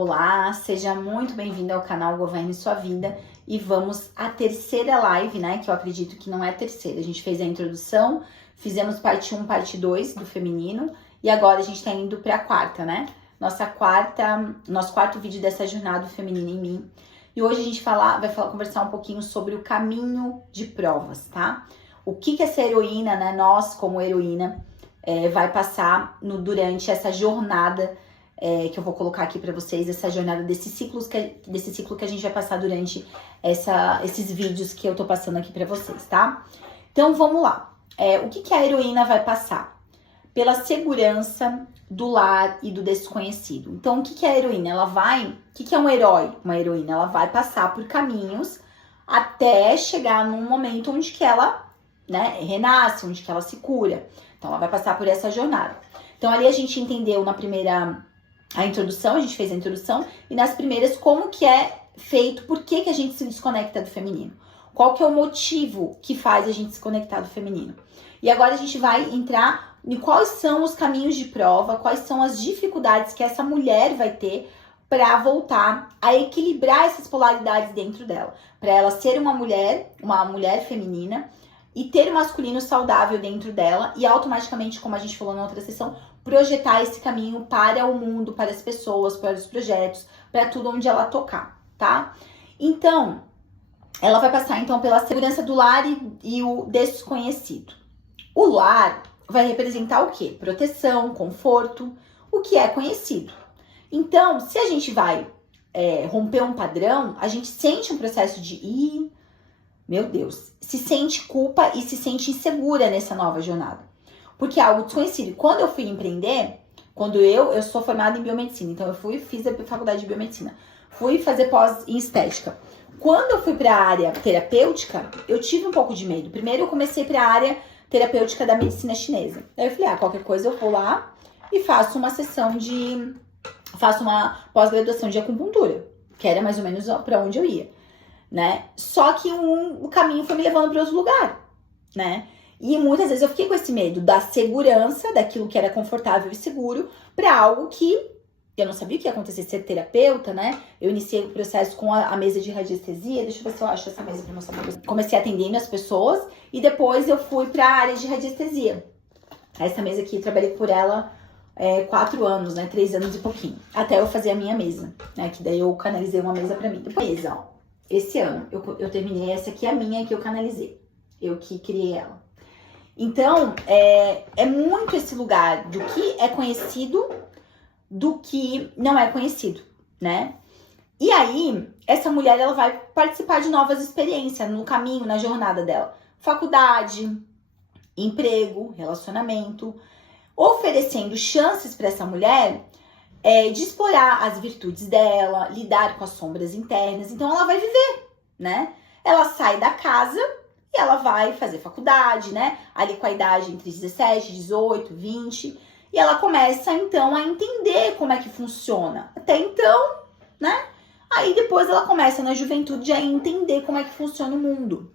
Olá, seja muito bem-vindo ao canal Governe Sua Vida e vamos à terceira live, né, que eu acredito que não é a terceira. A gente fez a introdução, fizemos parte 1, parte 2 do feminino e agora a gente tá indo para a quarta, né? Nosso quarto vídeo dessa jornada do feminino em mim. E hoje a gente vai conversar um pouquinho sobre o caminho de provas, tá? O que essa heroína, né, nós como heroína, vai passar durante essa jornada que eu vou colocar aqui pra vocês, essa jornada desse ciclo que a gente vai passar durante esses vídeos que eu tô passando aqui pra vocês, tá? Então vamos lá. O que a heroína vai passar? Pela segurança do lar e do desconhecido. Então o que a heroína? O que é um herói? Uma heroína, ela vai passar por caminhos até chegar num momento onde que ela, né, renasce, onde que ela se cura. Então ela vai passar por essa jornada. Então ali a gente entendeu a introdução, a gente fez a introdução, e nas primeiras como que é feito, por que a gente se desconecta do feminino. Qual que é o motivo que faz a gente se conectar do feminino. E agora a gente vai entrar em quais são os caminhos de prova, quais são as dificuldades que essa mulher vai ter para voltar a equilibrar essas polaridades dentro dela. Para ela ser uma mulher feminina, e ter o masculino saudável dentro dela e automaticamente, como a gente falou na outra sessão, projetar esse caminho para o mundo, para as pessoas, para os projetos, para tudo onde ela tocar, tá? Então, ela vai passar então pela segurança do lar e o desconhecido. O lar vai representar o quê? Proteção, conforto, o que é conhecido. Então, se a gente vai romper um padrão, a gente sente um processo de meu Deus, se sente culpa e se sente insegura nessa nova jornada. Porque é algo desconhecido. Quando eu fui empreender, eu sou formada em biomedicina, então fiz a faculdade de biomedicina. Fui fazer pós em estética. Quando eu fui para a área terapêutica, eu tive um pouco de medo. Primeiro eu comecei para a área terapêutica da medicina chinesa. Daí eu falei, qualquer coisa eu vou lá e faço uma pós-graduação de acupuntura, que era mais ou menos para onde eu ia. Né? Só que o caminho foi me levando para outro lugar, né? E muitas vezes eu fiquei com esse medo da segurança, daquilo que era confortável e seguro, para algo que eu não sabia o que ia acontecer, ser terapeuta, né? Eu iniciei o processo com a mesa de radiestesia, deixa eu ver se eu acho essa mesa para mostrar pra vocês. Comecei atendendo as pessoas e depois eu fui para a área de radiestesia. Essa mesa aqui, trabalhei por ela 4 anos, né? 3 anos e pouquinho, até eu fazer a minha mesa, né? Que daí eu canalizei uma mesa para mim. Depois, esse ano eu terminei, essa aqui é a minha que eu canalizei. Eu que criei ela. Então, é muito esse lugar do que é conhecido, do que não é conhecido, né? E aí, essa mulher, ela vai participar de novas experiências no caminho, na jornada dela. Faculdade, emprego, relacionamento, oferecendo chances para essa mulher de explorar as virtudes dela, lidar com as sombras internas. Então ela vai viver, né? Ela sai da casa e ela vai fazer faculdade, né? Ali com a idade entre 17, 18, 20. E ela começa então a entender como é que funciona. Até então, né? Aí depois ela começa na juventude a entender como é que funciona o mundo.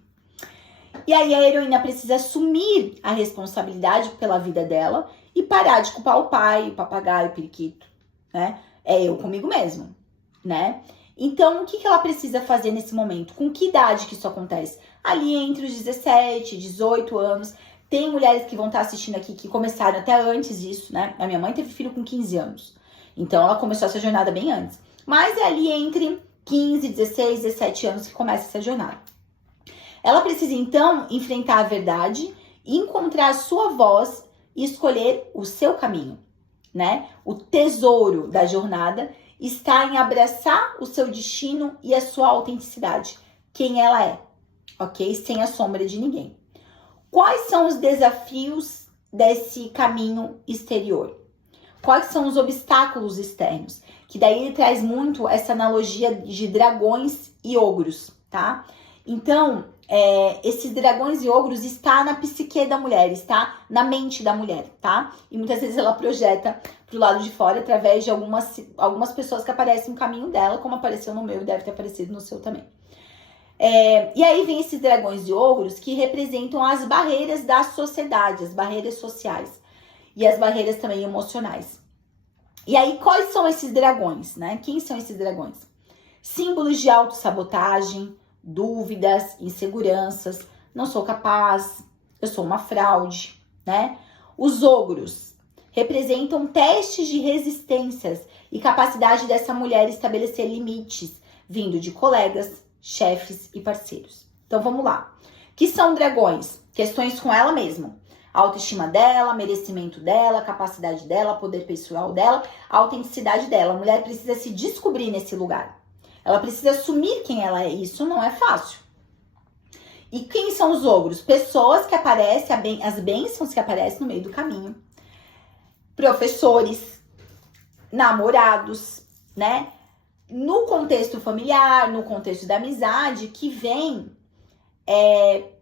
E aí a heroína precisa assumir a responsabilidade pela vida dela e parar de culpar o pai, o papagaio, o periquito. Né? É eu comigo mesmo, né? Então, o que ela precisa fazer nesse momento? Com que idade que isso acontece? Ali entre os 17, 18 anos. Tem mulheres que vão estar assistindo aqui que começaram até antes disso, né? A minha mãe teve filho com 15 anos. Então, ela começou essa jornada bem antes. Mas é ali entre 15, 16, 17 anos que começa essa jornada. Ela precisa, então, enfrentar a verdade, encontrar a sua voz e escolher o seu caminho. Né? O tesouro da jornada está em abraçar o seu destino e a sua autenticidade, quem ela é, ok? Sem a sombra de ninguém. Quais são os desafios desse caminho exterior? Quais são os obstáculos externos? Que daí ele traz muito essa analogia de dragões e ogros, tá? Então, esses dragões e ogros está na psique da mulher, está na mente da mulher, tá? E muitas vezes ela projeta pro lado de fora através de algumas pessoas que aparecem no caminho dela, como apareceu no meu e deve ter aparecido no seu também. E aí vem esses dragões e ogros que representam as barreiras da sociedade, as barreiras sociais e as barreiras também emocionais. E aí, quais são esses dragões, né? Quem são esses dragões? Símbolos de autossabotagem, dúvidas, inseguranças, não sou capaz, eu sou uma fraude, né? Os ogros representam testes de resistências e capacidade dessa mulher estabelecer limites, vindo de colegas, chefes e parceiros. Então, vamos lá. Que são dragões? Questões com ela mesma. A autoestima dela, merecimento dela, capacidade dela, poder pessoal dela, a autenticidade dela. A mulher precisa se descobrir nesse lugar. Ela precisa assumir quem ela é. Isso não é fácil. E quem são os ogros? Pessoas que aparecem, as bênçãos que aparecem no meio do caminho. Professores, namorados, né? No contexto familiar, no contexto da amizade, que vem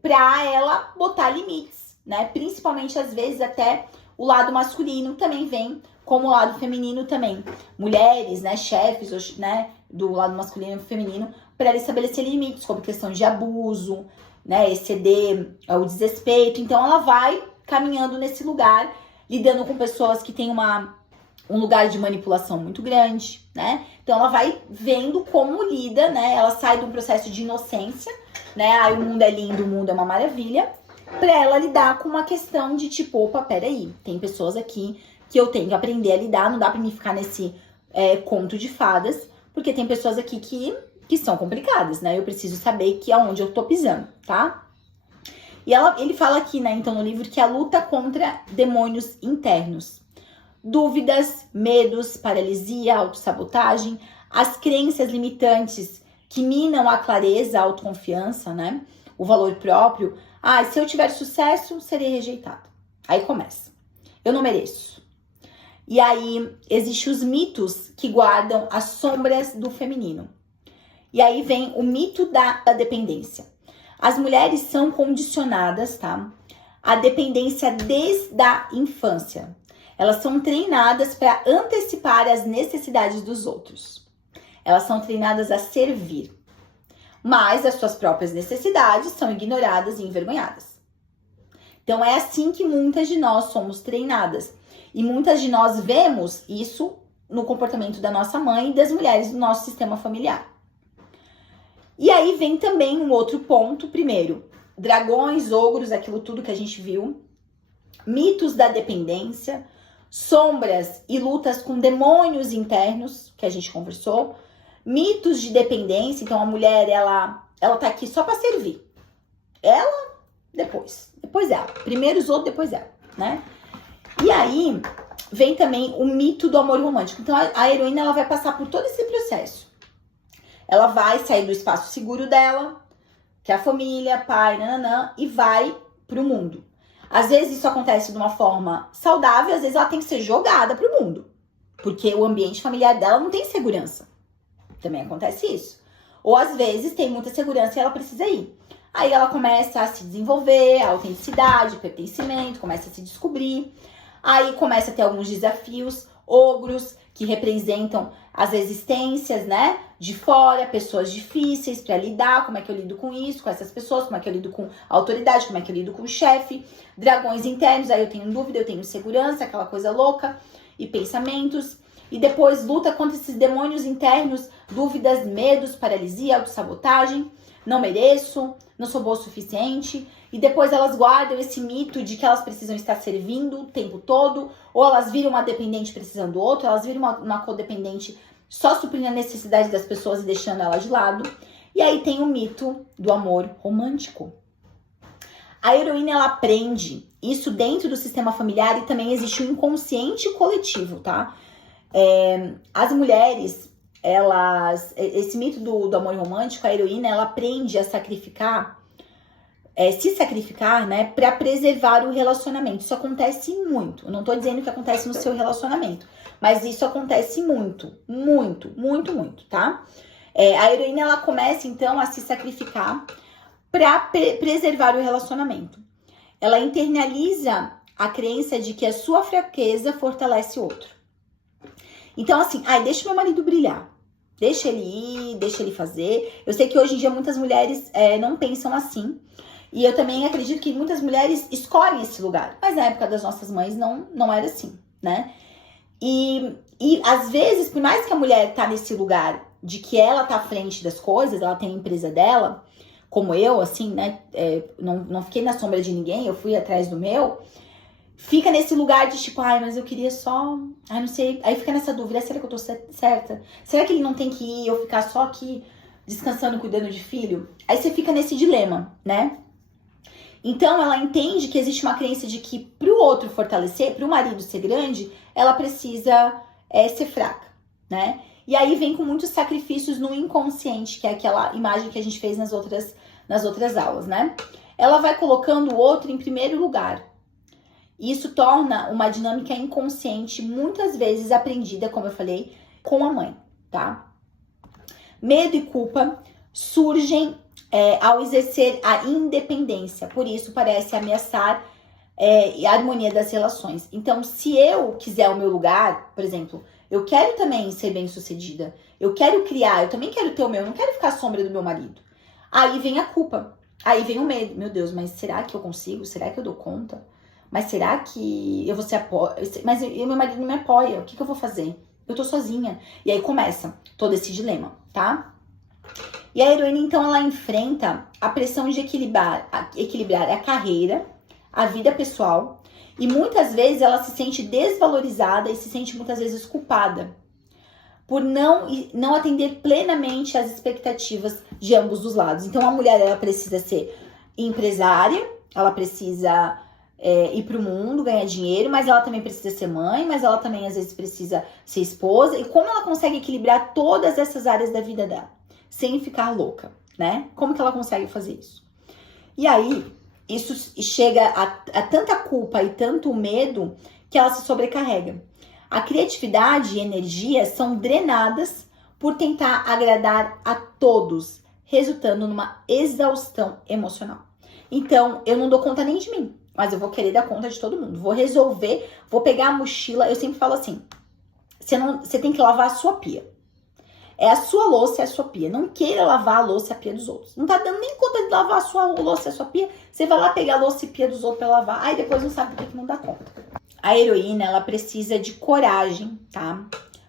pra ela botar limites, né? Principalmente, às vezes, até o lado masculino também vem, como o lado feminino também. Mulheres, né? Chefes, né? Do lado masculino e feminino, para ela estabelecer limites, como questão de abuso, né? Exceder o desrespeito. Então, ela vai caminhando nesse lugar, lidando com pessoas que têm um lugar de manipulação muito grande, né? Então, ela vai vendo como lida, né? Ela sai de um processo de inocência, né? Aí o mundo é lindo, o mundo é uma maravilha, pra ela lidar com uma questão de tipo, opa, peraí, tem pessoas aqui que eu tenho que aprender a lidar, não dá pra mim ficar nesse conto de fadas, porque tem pessoas aqui que são complicadas, né? Eu preciso saber que aonde eu tô pisando, tá? E ele fala aqui, né, então, no livro, que a luta contra demônios internos. Dúvidas, medos, paralisia, autossabotagem, as crenças limitantes que minam a clareza, a autoconfiança, né? O valor próprio. Ah, se eu tiver sucesso, serei rejeitado. Aí começa. Eu não mereço. E aí, existem os mitos que guardam as sombras do feminino. E aí vem o mito da dependência. As mulheres são condicionadas, tá? A dependência desde a infância. Elas são treinadas para antecipar as necessidades dos outros. Elas são treinadas a servir. Mas as suas próprias necessidades são ignoradas e envergonhadas. Então é assim que muitas de nós somos treinadas. E muitas de nós vemos isso no comportamento da nossa mãe e das mulheres do nosso sistema familiar. E aí vem também um outro ponto. Primeiro, dragões, ogros, aquilo tudo que a gente viu. Mitos da dependência, sombras e lutas com demônios internos, que a gente conversou. Mitos de dependência, então a mulher, ela tá aqui só para servir. Ela, depois ela. Primeiro os outros, depois ela, né? E aí, vem também o mito do amor romântico. Então, a heroína, ela vai passar por todo esse processo. Ela vai sair do espaço seguro dela, que é a família, pai, nananã, e vai pro mundo. Às vezes isso acontece de uma forma saudável, às vezes ela tem que ser jogada pro mundo. Porque o ambiente familiar dela não tem segurança. Também acontece isso. Ou às vezes tem muita segurança e ela precisa ir. Aí ela começa a se desenvolver, a autenticidade, pertencimento, começa a se descobrir. Aí começa a ter alguns desafios, ogros, que representam as existências, né, de fora, pessoas difíceis para lidar, como é que eu lido com isso, com essas pessoas, como é que eu lido com a autoridade, como é que eu lido com o chefe, dragões internos, aí eu tenho dúvida, eu tenho insegurança, aquela coisa louca, e pensamentos, e depois luta contra esses demônios internos, dúvidas, medos, paralisia, autossabotagem, não mereço, não sou boa o suficiente, e depois elas guardam esse mito de que elas precisam estar servindo o tempo todo, ou elas viram uma dependente precisando do outro, elas viram uma codependente só suprindo a necessidade das pessoas e deixando ela de lado. E aí tem o mito do amor romântico. A heroína, ela aprende isso dentro do sistema familiar e também existe um inconsciente coletivo, tá? As mulheres, esse mito do amor romântico, a heroína, ela aprende a sacrificar, se sacrificar, né, para preservar o relacionamento. Isso acontece muito. Eu não tô dizendo que acontece no seu relacionamento, mas isso acontece muito, muito, muito, muito, tá? A heroína, ela começa, então, a se sacrificar para preservar o relacionamento. Ela internaliza a crença de que a sua fraqueza fortalece o outro. Então, assim, deixa meu marido brilhar. Deixa ele ir, deixa ele fazer. Eu sei que hoje em dia muitas mulheres não pensam assim. E eu também acredito que muitas mulheres escolhem esse lugar. Mas na época das nossas mães não era assim, né? E E às vezes, por mais que a mulher tá nesse lugar de que ela tá à frente das coisas, ela tem a empresa dela, como eu, assim, né? Não fiquei na sombra de ninguém, eu fui atrás do meu. Fica nesse lugar de tipo, ai, mas eu queria só... Ai, não sei. Aí fica nessa dúvida, será que eu tô certa? Será que ele não tem que ir, eu ficar só aqui descansando, cuidando de filho? Aí você fica nesse dilema, né? Então, ela entende que existe uma crença de que pro outro fortalecer, pro marido ser grande, ela precisa ser fraca, né? E aí vem com muitos sacrifícios no inconsciente, que é aquela imagem que a gente fez nas outras aulas, né? Ela vai colocando o outro em primeiro lugar. Isso torna uma dinâmica inconsciente, muitas vezes aprendida, como eu falei, com a mãe, tá? Medo e culpa surgem ao exercer a independência. Por isso, parece ameaçar a harmonia das relações. Então, se eu quiser o meu lugar, por exemplo, eu quero também ser bem-sucedida. Eu quero criar, eu também quero ter o meu. Eu não quero ficar à sombra do meu marido. Aí vem a culpa. Aí vem o medo. Meu Deus, mas será que eu consigo? Será que eu dou conta? Mas será que eu vou ser apoio? Mas meu marido não me apoia. O que eu vou fazer? Eu tô sozinha. E aí começa todo esse dilema, tá? E a heroína, então, ela enfrenta a pressão de equilibrar a carreira, a vida pessoal, e muitas vezes ela se sente desvalorizada e se sente muitas vezes culpada por não atender plenamente às expectativas de ambos os lados. Então, a mulher, ela precisa ser empresária, ela precisa ir pro mundo, ganhar dinheiro, mas ela também precisa ser mãe, mas ela também, às vezes, precisa ser esposa. E como ela consegue equilibrar todas essas áreas da vida dela? Sem ficar louca, né? Como que ela consegue fazer isso? E aí, isso chega a tanta culpa e tanto medo que ela se sobrecarrega. A criatividade e energia são drenadas por tentar agradar a todos, resultando numa exaustão emocional. Então, eu não dou conta nem de mim, mas eu vou querer dar conta de todo mundo. Vou resolver, vou pegar a mochila. Eu sempre falo assim, você tem que lavar a sua pia. É a sua louça e a sua pia. Não queira lavar a louça e a pia dos outros. Não tá dando nem conta de lavar a sua louça e a sua pia. Você vai lá pegar a louça e a pia dos outros pra lavar. Aí depois não sabe por que não dá conta. A heroína, ela precisa de coragem, tá?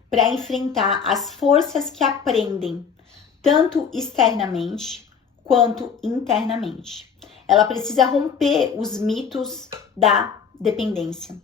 Pra enfrentar as forças que aprendem, tanto externamente quanto internamente. Ela precisa romper os mitos da dependência,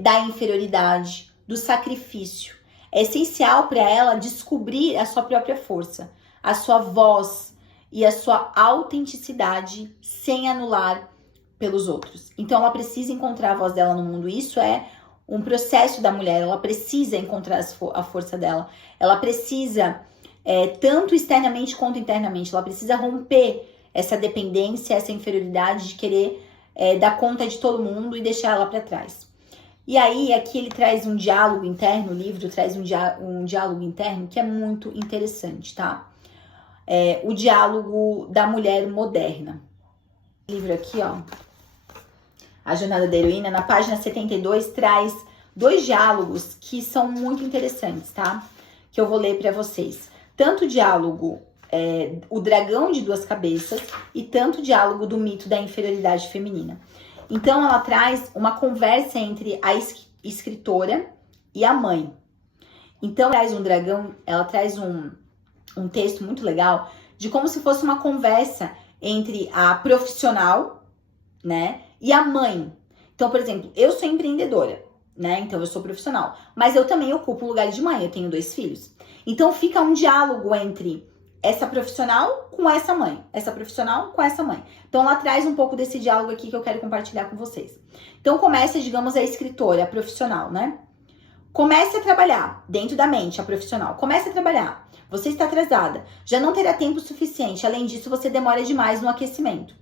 da inferioridade, do sacrifício. É essencial para ela descobrir a sua própria força, a sua voz e a sua autenticidade sem anular pelos outros. Então ela precisa encontrar a voz dela no mundo. Isso é um processo da mulher. Ela precisa encontrar a força dela. Ela precisa, tanto externamente quanto internamente, ela precisa romper essa dependência, essa inferioridade de querer dar conta de todo mundo e deixar ela para trás. E aí, aqui ele traz um diálogo interno, o livro traz um diálogo interno que é muito interessante, tá? O diálogo da mulher moderna. O livro aqui, ó, A Jornada da Heroína, na página 72, traz 2 diálogos que são muito interessantes, tá? Que eu vou ler para vocês. Tanto o diálogo, o dragão de 2 cabeças, e tanto o diálogo do mito da inferioridade feminina. Então, ela traz uma conversa entre a escritora e a mãe. Então, ela traz um dragão, ela traz um texto muito legal de como se fosse uma conversa entre a profissional, né, e a mãe. Então, por exemplo, eu sou empreendedora, né, então eu sou profissional, mas eu também ocupo o lugar de mãe, eu tenho 2 filhos. Então, fica um diálogo entre essa profissional com essa mãe, essa profissional com essa mãe. Então, ela traz um pouco desse diálogo aqui que eu quero compartilhar com vocês. Então, começa, digamos, a escritora, a profissional, né? Comece a trabalhar dentro da mente, a profissional. Comece a trabalhar. Você está atrasada. Já não terá tempo suficiente. Além disso, você demora demais no aquecimento.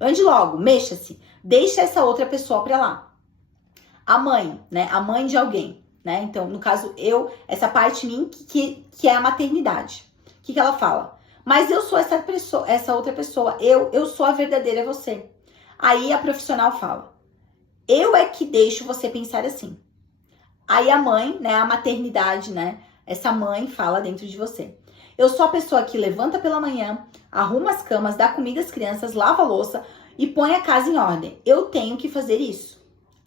Ande logo, mexa-se. Deixa essa outra pessoa pra lá. A mãe, né? A mãe de alguém, né? Então, no caso, essa parte em mim que é a maternidade. O que ela fala? Mas eu sou essa outra pessoa. Eu sou a verdadeira você. Aí a profissional fala. Eu é que deixo você pensar assim. Aí a mãe, né? A maternidade, né? Essa mãe fala dentro de você. Eu sou a pessoa que levanta pela manhã, arruma as camas, dá comida às crianças, lava a louça e põe a casa em ordem. Eu tenho que fazer isso.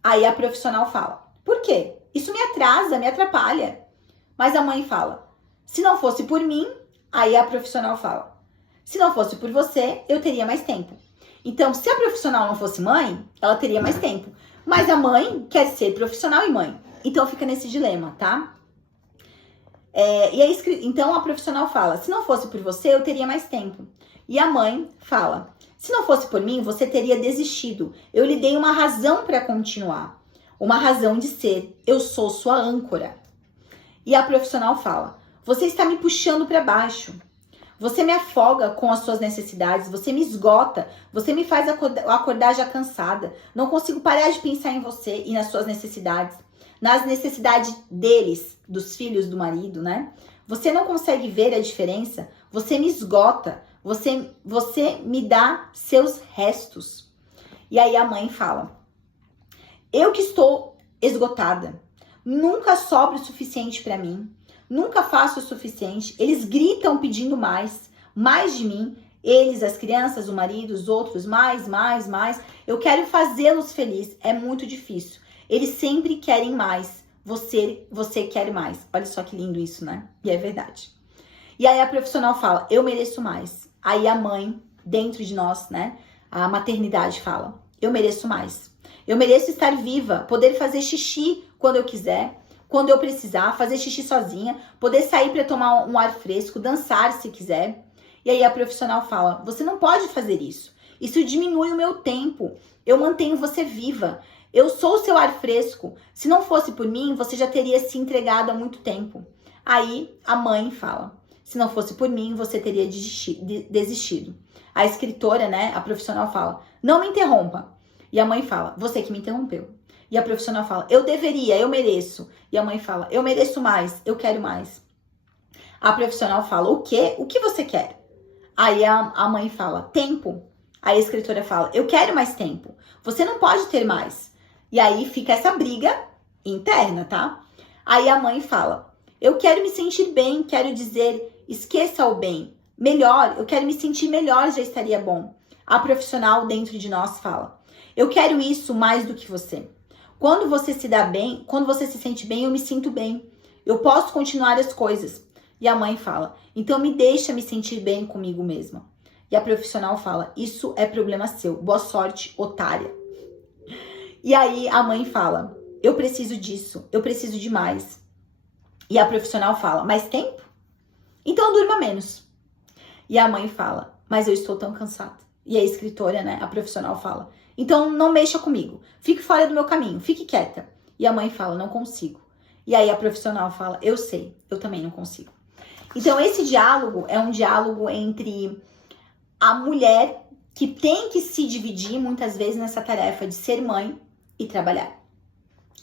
Aí a profissional fala. Por quê? Isso me atrasa, me atrapalha. Mas a mãe fala, se não fosse por mim, aí a profissional fala, se não fosse por você, eu teria mais tempo. Então, se a profissional não fosse mãe, ela teria mais tempo. Mas a mãe quer ser profissional e mãe. Então, fica nesse dilema, tá? Então, a profissional fala, se não fosse por você, eu teria mais tempo. E a mãe fala, se não fosse por mim, você teria desistido. Eu lhe dei uma razão para continuar. Uma razão de ser. Eu sou sua âncora. E a profissional fala, você está me puxando para baixo. Você me afoga com as suas necessidades, você me esgota, você me faz acordar já cansada. Não consigo parar de pensar em você e nas suas necessidades. Nas necessidades deles, dos filhos do marido, né? Você não consegue ver a diferença? Você me esgota, você me dá seus restos. E aí a mãe fala, eu que estou esgotada, nunca sobra o suficiente para mim. Nunca faço o suficiente. Eles gritam pedindo mais de mim. Eles, as crianças, o marido, os outros, mais. Eu quero fazê-los felizes. É muito difícil. Eles sempre querem mais. Você quer mais. Olha só que lindo isso, né? E é verdade. E aí a profissional fala, eu mereço mais. Aí a mãe, dentro de nós, né? A maternidade fala, eu mereço mais. Eu mereço estar viva, poder fazer xixi quando eu quiser. Quando eu precisar, fazer xixi sozinha, poder sair para tomar um ar fresco, dançar se quiser. E aí a profissional fala, você não pode fazer isso. Isso diminui o meu tempo. Eu mantenho você viva. Eu sou o seu ar fresco. Se não fosse por mim, você já teria se entregado há muito tempo. Aí a mãe fala, se não fosse por mim, você teria desistido. A escritora, né, a profissional fala, não me interrompa. E a mãe fala, você que me interrompeu. E a profissional fala, eu deveria, eu mereço. E a mãe fala, eu mereço mais, eu quero mais. A profissional fala, o quê? O que você quer? Aí a mãe fala, tempo. Aí a escritora fala, eu quero mais tempo. Você não pode ter mais. E aí fica essa briga interna, tá? Aí a mãe fala, eu quero me sentir bem, quero dizer, esqueça o bem. Melhor, eu quero me sentir melhor, já estaria bom. A profissional dentro de nós fala, eu quero isso mais do que você. Quando você se dá bem, quando você se sente bem, eu me sinto bem. Eu posso continuar as coisas. E a mãe fala, então me deixa me sentir bem comigo mesma. E a profissional fala, isso é problema seu. Boa sorte, otária. E aí a mãe fala, eu preciso disso, eu preciso de mais. E a profissional fala, mais tempo? Então durma menos. E a mãe fala, mas eu estou tão cansada. E a escritora, né, a profissional fala, então não mexa comigo, fique fora do meu caminho, fique quieta. E a mãe fala, não consigo. E aí a profissional fala, eu sei, eu também não consigo. Então esse diálogo é um diálogo entre a mulher que tem que se dividir muitas vezes nessa tarefa de ser mãe e trabalhar.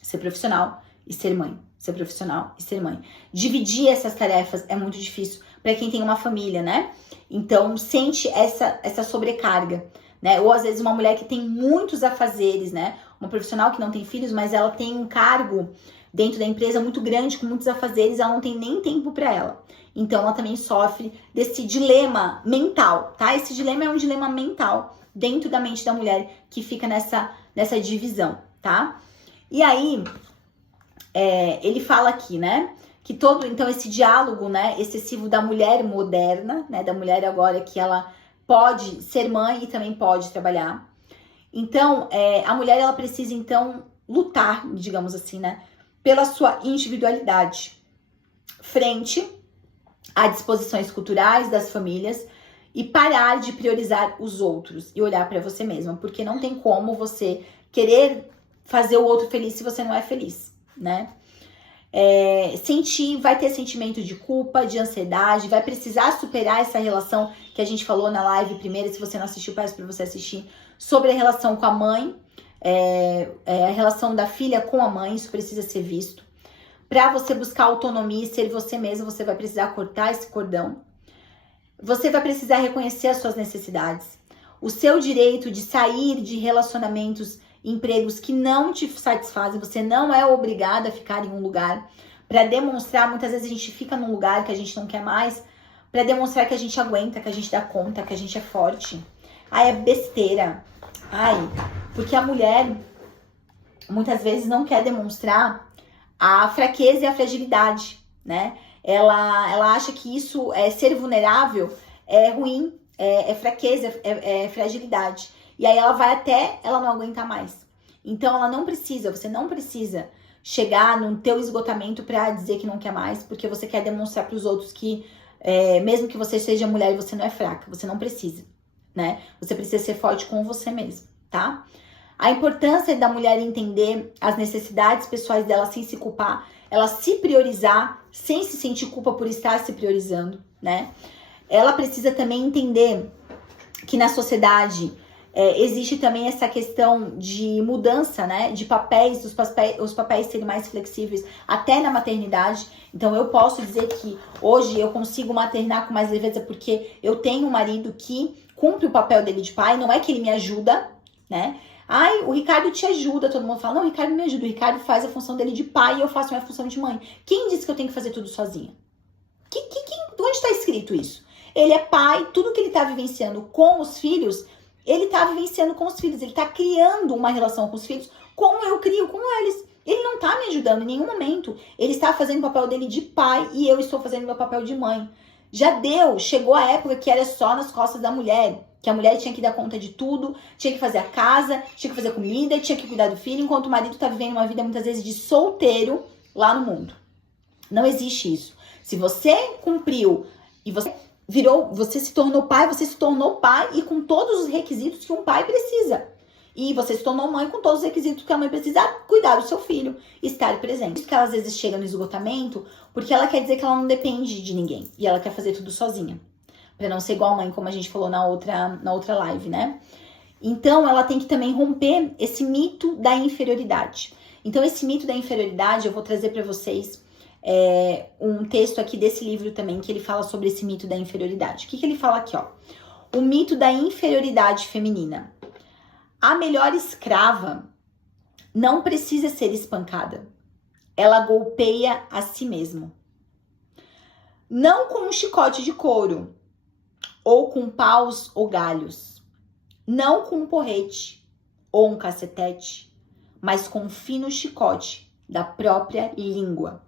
Ser profissional e ser mãe. Ser profissional e ser mãe. Dividir essas tarefas é muito difícil para quem tem uma família, né? Então sente essa sobrecarga. Né? Ou às vezes uma mulher que tem muitos afazeres, né? Uma profissional que não tem filhos, mas ela tem um cargo dentro da empresa muito grande, com muitos afazeres, ela não tem nem tempo para ela. Então ela também sofre desse dilema mental, tá? Esse dilema é um dilema mental dentro da mente da mulher que fica nessa divisão, tá? E aí, ele fala aqui, né? Que então esse diálogo, né, excessivo da mulher moderna, né? Da mulher agora que ela pode ser mãe e também pode trabalhar. Então, a mulher, ela precisa, então, lutar, digamos assim, né? Pela sua individualidade, frente a disposições culturais das famílias e parar de priorizar os outros e olhar para você mesma, porque não tem como você querer fazer o outro feliz se você não é feliz, né? Vai ter sentimento de culpa, de ansiedade, vai precisar superar essa relação que a gente falou na live primeira. Se você não assistiu, peço para você assistir, sobre a relação com a mãe, a relação da filha com a mãe. Isso precisa ser visto. Para você buscar autonomia e ser você mesma, você vai precisar cortar esse cordão. Você vai precisar reconhecer as suas necessidades, o seu direito de sair de relacionamentos, empregos que não te satisfazem. Você não é obrigada a ficar em um lugar para demonstrar. Muitas vezes a gente fica num lugar que a gente não quer mais para demonstrar que a gente aguenta, que a gente dá conta, que a gente é forte. Ai, é besteira. Ai, porque a mulher muitas vezes não quer demonstrar a fraqueza e a fragilidade, né? Ela acha que isso ser vulnerável é ruim, é fraqueza, é fragilidade. E aí ela vai até ela não aguentar mais. Então você não precisa chegar no teu esgotamento para dizer que não quer mais, porque você quer demonstrar para os outros que mesmo que você seja mulher e você não é fraca, você não precisa, né? Você precisa ser forte com você mesmo, tá? A importância da mulher entender as necessidades pessoais dela sem se culpar, ela se priorizar sem se sentir culpa por estar se priorizando, né? Ela precisa também entender que na sociedade existe também essa questão de mudança, né? De papéis, os papéis serem mais flexíveis até na maternidade. Então eu posso dizer que hoje eu consigo maternar com mais leveza porque eu tenho um marido que cumpre o papel dele de pai, não é que ele me ajuda, né? Ai, o Ricardo te ajuda, todo mundo fala, não, o Ricardo me ajuda, o Ricardo faz a função dele de pai e eu faço a minha função de mãe. Quem disse que eu tenho que fazer tudo sozinha? Onde está escrito isso? Ele é pai, tudo que ele está vivenciando com os filhos, ele está vivenciando com os filhos, ele está criando uma relação com os filhos como eu crio com eles. Ele não está me ajudando em nenhum momento, ele está fazendo o papel dele de pai e eu estou fazendo o meu papel de mãe. Chegou a época que era só nas costas da mulher, que a mulher tinha que dar conta de tudo, tinha que fazer a casa, tinha que fazer comida, tinha que cuidar do filho, enquanto o marido tá vivendo uma vida muitas vezes de solteiro lá no mundo. Não existe isso. Se você cumpriu e você se tornou pai e com todos os requisitos que um pai precisa. E você se tornou mãe com todos os requisitos que a mãe precisa, cuidar do seu filho, estar presente. Isso que ela às vezes chega no esgotamento, porque ela quer dizer que ela não depende de ninguém e ela quer fazer tudo sozinha. Pra não ser igual a mãe, como a gente falou na outra live, né? Então, ela tem que também romper esse mito da inferioridade. Então, esse mito da inferioridade, eu vou trazer pra vocês um texto aqui desse livro também, que ele fala sobre esse mito da inferioridade. O que ele fala aqui, ó? O mito da inferioridade feminina. A melhor escrava não precisa ser espancada. Ela golpeia a si mesma. Não com um chicote de couro, ou com paus ou galhos, não com um porrete ou um cacetete, mas com um fino chicote da própria língua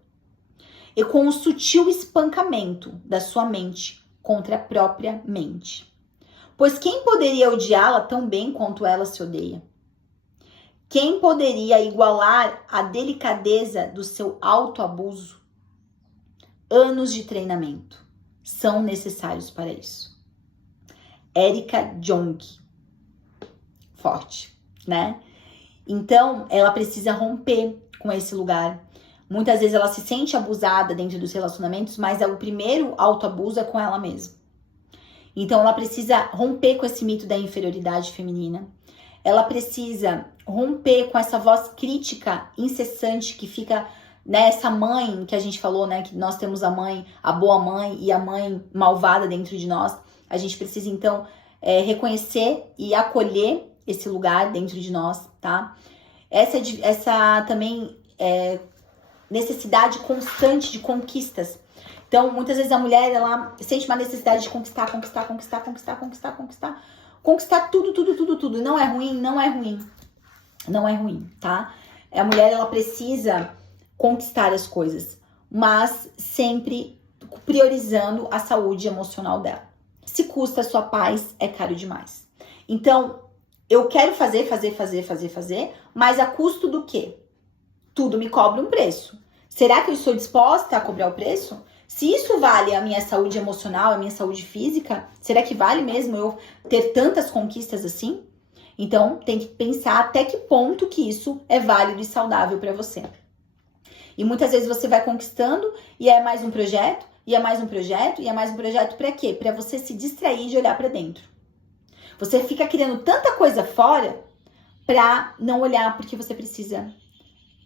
e com o sutil espancamento da sua mente contra a própria mente. Pois quem poderia odiá-la tão bem quanto ela se odeia? Quem poderia igualar a delicadeza do seu autoabuso? Anos de treinamento são necessários para isso. Erica Jong. Forte, né? Então, ela precisa romper com esse lugar. Muitas vezes ela se sente abusada dentro dos relacionamentos, mas o primeiro autoabuso é com ela mesma. Então, ela precisa romper com esse mito da inferioridade feminina. Ela precisa romper com essa voz crítica incessante que fica, né, essa mãe que a gente falou, né, que nós temos a mãe, a boa mãe e a mãe malvada dentro de nós. A gente precisa, então, reconhecer e acolher esse lugar dentro de nós, tá? Essa também necessidade constante de conquistas. Então, muitas vezes a mulher, ela sente uma necessidade de conquistar tudo. Não é ruim, não é ruim, tá? A mulher, ela precisa conquistar as coisas, mas sempre priorizando a saúde emocional dela. Se custa a sua paz, é caro demais. Então, eu quero fazer, mas a custo do quê? Tudo me cobra um preço. Será que eu estou disposta a cobrar o preço? Se isso vale a minha saúde emocional, a minha saúde física, será que vale mesmo eu ter tantas conquistas assim? Então, tem que pensar até que ponto que isso é válido e saudável para você. E muitas vezes você vai conquistando e é mais um projeto, e é mais um projeto, e é mais um projeto para quê? Para você se distrair de olhar para dentro. Você fica criando tanta coisa fora para não olhar porque você precisa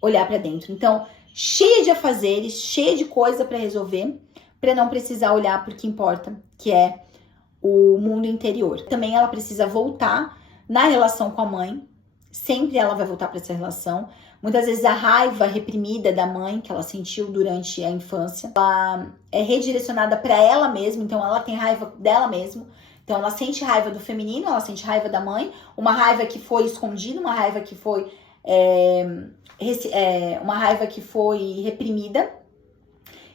olhar para dentro. Então, cheia de afazeres, cheia de coisa para resolver, para não precisar olhar por que importa, que é o mundo interior. Também ela precisa voltar na relação com a mãe. Sempre ela vai voltar para essa relação. Muitas vezes a raiva reprimida da mãe que ela sentiu durante a infância, ela é redirecionada para ela mesma, então ela tem raiva dela mesma. Então ela sente raiva do feminino, ela sente raiva da mãe, uma raiva que foi escondida, uma raiva que foi uma raiva que foi reprimida.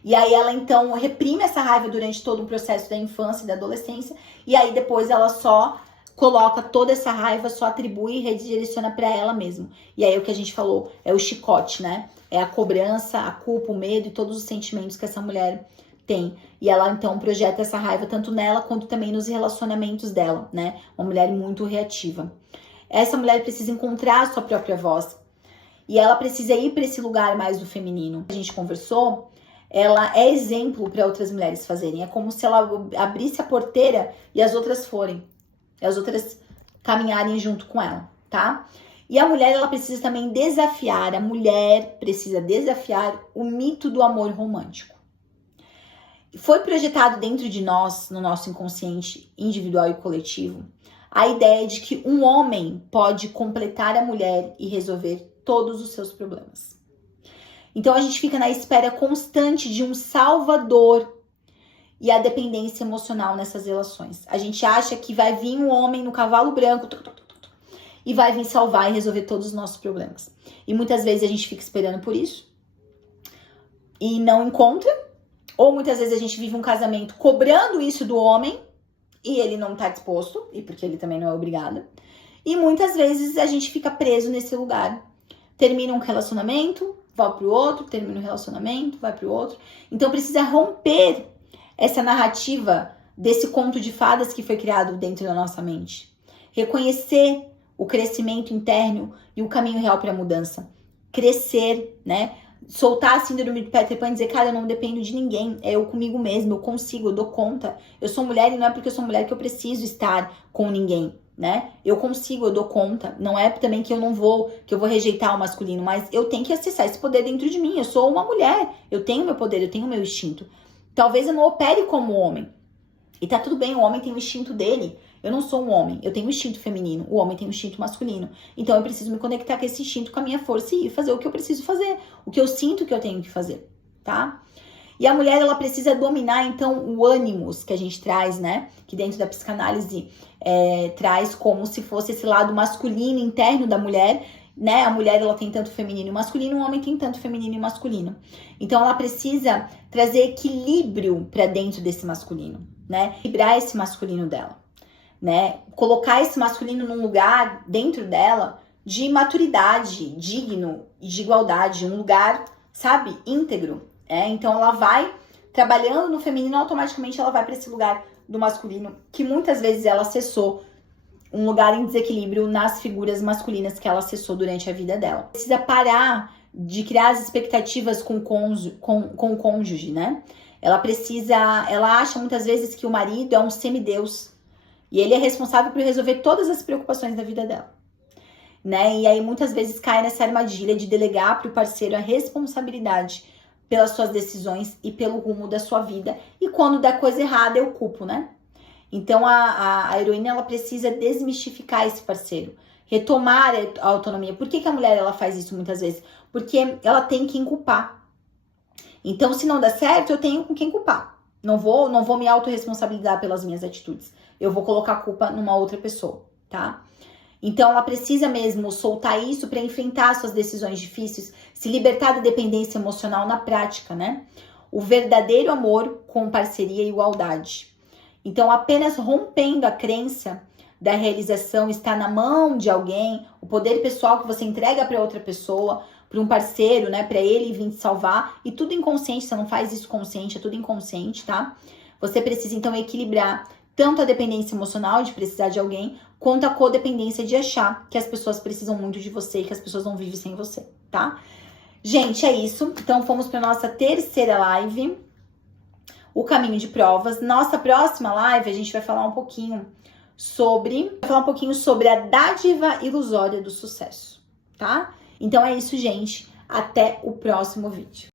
E aí ela então reprime essa raiva durante todo o processo da infância e da adolescência. E aí depois ela só coloca toda essa raiva, só atribui e redireciona para ela mesma. E aí o que a gente falou é o chicote, né? É a cobrança, a culpa, o medo e todos os sentimentos que essa mulher tem. E ela então projeta essa raiva tanto nela quanto também nos relacionamentos dela, né? Uma mulher muito reativa. Essa mulher precisa encontrar a sua própria voz. E ela precisa ir para esse lugar mais do feminino. A gente conversou, ela é exemplo para outras mulheres fazerem. É como se ela abrisse a porteira e as outras forem. E as outras caminharem junto com ela, tá? E a mulher, ela precisa também desafiar, a mulher precisa desafiar o mito do amor romântico. Foi projetado dentro de nós, no nosso inconsciente individual e coletivo, a ideia de que um homem pode completar a mulher e resolver todos os seus problemas. Então a gente fica na espera constante de um salvador e a dependência emocional nessas relações. A gente acha que vai vir um homem no cavalo branco e vai vir salvar e resolver todos os nossos problemas. E muitas vezes a gente fica esperando por isso e não encontra. Ou muitas vezes a gente vive um casamento cobrando isso do homem e ele não tá disposto, e porque ele também não é obrigado. E muitas vezes a gente fica preso nesse lugar. Termina um relacionamento, vai pro outro, termina um relacionamento, vai pro outro. Então precisa romper essa narrativa desse conto de fadas que foi criado dentro da nossa mente. Reconhecer o crescimento interno e o caminho real para a mudança. Crescer, né? Soltar a síndrome do Peter Pan e dizer, cara, eu não dependo de ninguém, é eu comigo mesmo, eu consigo, eu dou conta. Eu sou mulher e não é porque eu sou mulher que eu preciso estar com ninguém, né? Eu consigo, eu dou conta. Não é também que eu vou rejeitar o masculino, mas eu tenho que acessar esse poder dentro de mim. Eu sou uma mulher, eu tenho meu poder, eu tenho meu instinto. Talvez eu não opere como homem. E tá tudo bem, o homem tem o instinto dele. Eu não sou um homem, eu tenho o instinto feminino, o homem tem o instinto masculino. Então eu preciso me conectar com esse instinto, com a minha força e fazer o que eu preciso fazer, o que eu sinto que eu tenho que fazer, tá? E a mulher, ela precisa dominar, então, o ânimos que a gente traz, né? Que dentro da psicanálise traz como se fosse esse lado masculino interno da mulher, né? A mulher, ela tem tanto feminino e masculino, o homem tem tanto feminino e masculino. Então ela precisa trazer equilíbrio para dentro desse masculino, né? Equilibrar esse masculino dela. Né? Colocar esse masculino num lugar dentro dela de maturidade, digno e de igualdade, um lugar, sabe, íntegro. Então ela vai trabalhando no feminino, automaticamente ela vai para esse lugar do masculino, que muitas vezes ela acessou um lugar em desequilíbrio nas figuras masculinas que ela acessou durante a vida dela. Precisa parar de criar as expectativas com o cônjuge, né? Ela acha muitas vezes que o marido é um semideus. E ele é responsável por resolver todas as preocupações da vida dela, né? E aí muitas vezes cai nessa armadilha de delegar para o parceiro a responsabilidade pelas suas decisões e pelo rumo da sua vida. E quando dá coisa errada, eu culpo, né? Então a heroína, ela precisa desmistificar esse parceiro, retomar a autonomia. Por que a mulher, ela faz isso muitas vezes? Porque ela tem quem culpar. Então, se não dá certo, eu tenho com quem culpar. Não vou me autorresponsabilizar pelas minhas atitudes. Eu vou colocar a culpa numa outra pessoa, tá? Então, ela precisa mesmo soltar isso para enfrentar suas decisões difíceis, se libertar da dependência emocional na prática, né? O verdadeiro amor com parceria e igualdade. Então, apenas rompendo a crença da realização está na mão de alguém, o poder pessoal que você entrega para outra pessoa, para um parceiro, né? Para ele vir te salvar. E tudo inconsciente, você não faz isso consciente, é tudo inconsciente, tá? Você precisa, então, equilibrar tanto a dependência emocional de precisar de alguém, quanto a codependência de achar que as pessoas precisam muito de você e que as pessoas não vivem sem você, tá? Gente, é isso. Então, fomos para nossa terceira live, o caminho de provas. Nossa próxima live, a gente vai falar um pouquinho sobre a dádiva ilusória do sucesso, tá? Então é isso, gente. Até o próximo vídeo.